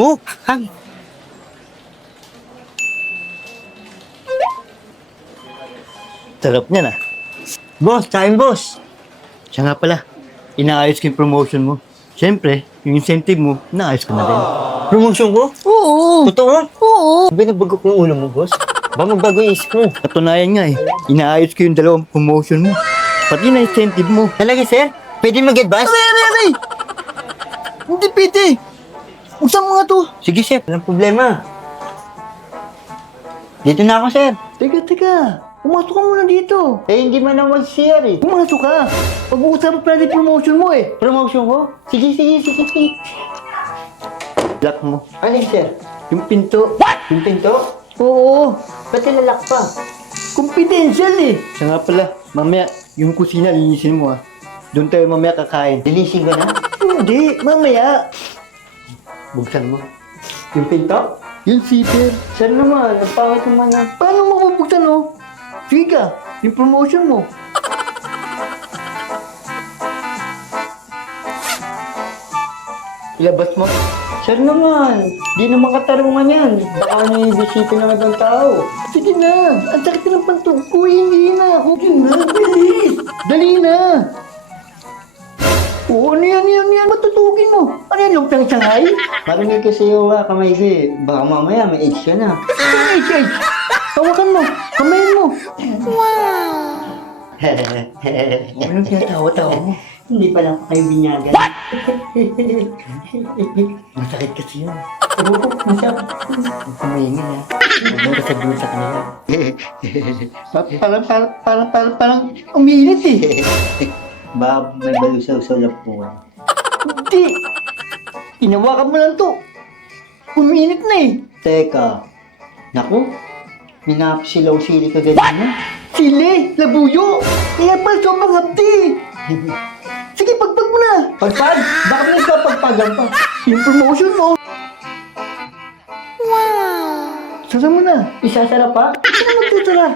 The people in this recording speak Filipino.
Oh, hang. Sarap niyan ah. Boss, kain boss. Siya nga pala, inaayos ko yung promotion mo. Siyempre, yung incentive mo, naayos ko na rin. Promotion ko? Oo! Totoo? Oo! Binabago ko yung ulo mo, boss. Ba magbago yung isip mo? Katunayan nga eh, inaayos ko yung dalawang promotion mo. Pati na incentive mo. Talaga, sir? Pwede mag-advance? Aray! Hindi pwede! Usang mo nga to! Sige, sir. Walang problema. Dito na ako, sir. Teka. Pumasok ka muna dito. Eh, hindi man ako mag-share eh. Pumasok ka. Pag-uusapan pa natin yung promotion mo eh. Promotion ko? Sige. Lock mo. Ano yun, sir? Yung pinto. Yung pinto? Oo. Ba't nilalak pa? Confidential eh. Siya nga pala, mamaya, yung kusina linisin mo ah. Doon tayo mamaya kakain. Linisin ko na? Hindi, mamaya. Buksan mo. Yung pinto? Yung zipper. Sir naman, ang pangit naman na. Paano mo mabuksan oh? Sige ka, yung promotion mo. Ilabas mo. Sir naman, di naman katarungan yan. Baka may bisita ng ibang tao. Sige na, ang sakit na ng pantog ko, hindi na. Okay na, bilis. Dali na. Oo, ano yan? Matutugin mo. Ano yan, lumpang Shanghai? Marinig kasi yung kamay ko eh. Baka mamaya may age ka na. Ay. Hawakan mo, kamayin mo. Anong tinatawa-tawa mo? Hindi pa lang kayo binyagan. Masakit kasi yun. Oo, masarap. Huwag kumingin ha. Huwag mong kasabihin sa kanila. Parang umiinit eh. Baka may balusaw-saw lang po. Hindi. Inawakan mo lang to. Umiinit na eh. Teka. Naku, minapsilaw sili ka ganyan. Sili, labuyo. Kaya pa sobrang hapdi. Sige, pagpag mo na. Pagpag? Bakit nagpapagpagan pa? Yung promotion mo. Sara mo na. Isasara pa? Saan mo magtutara?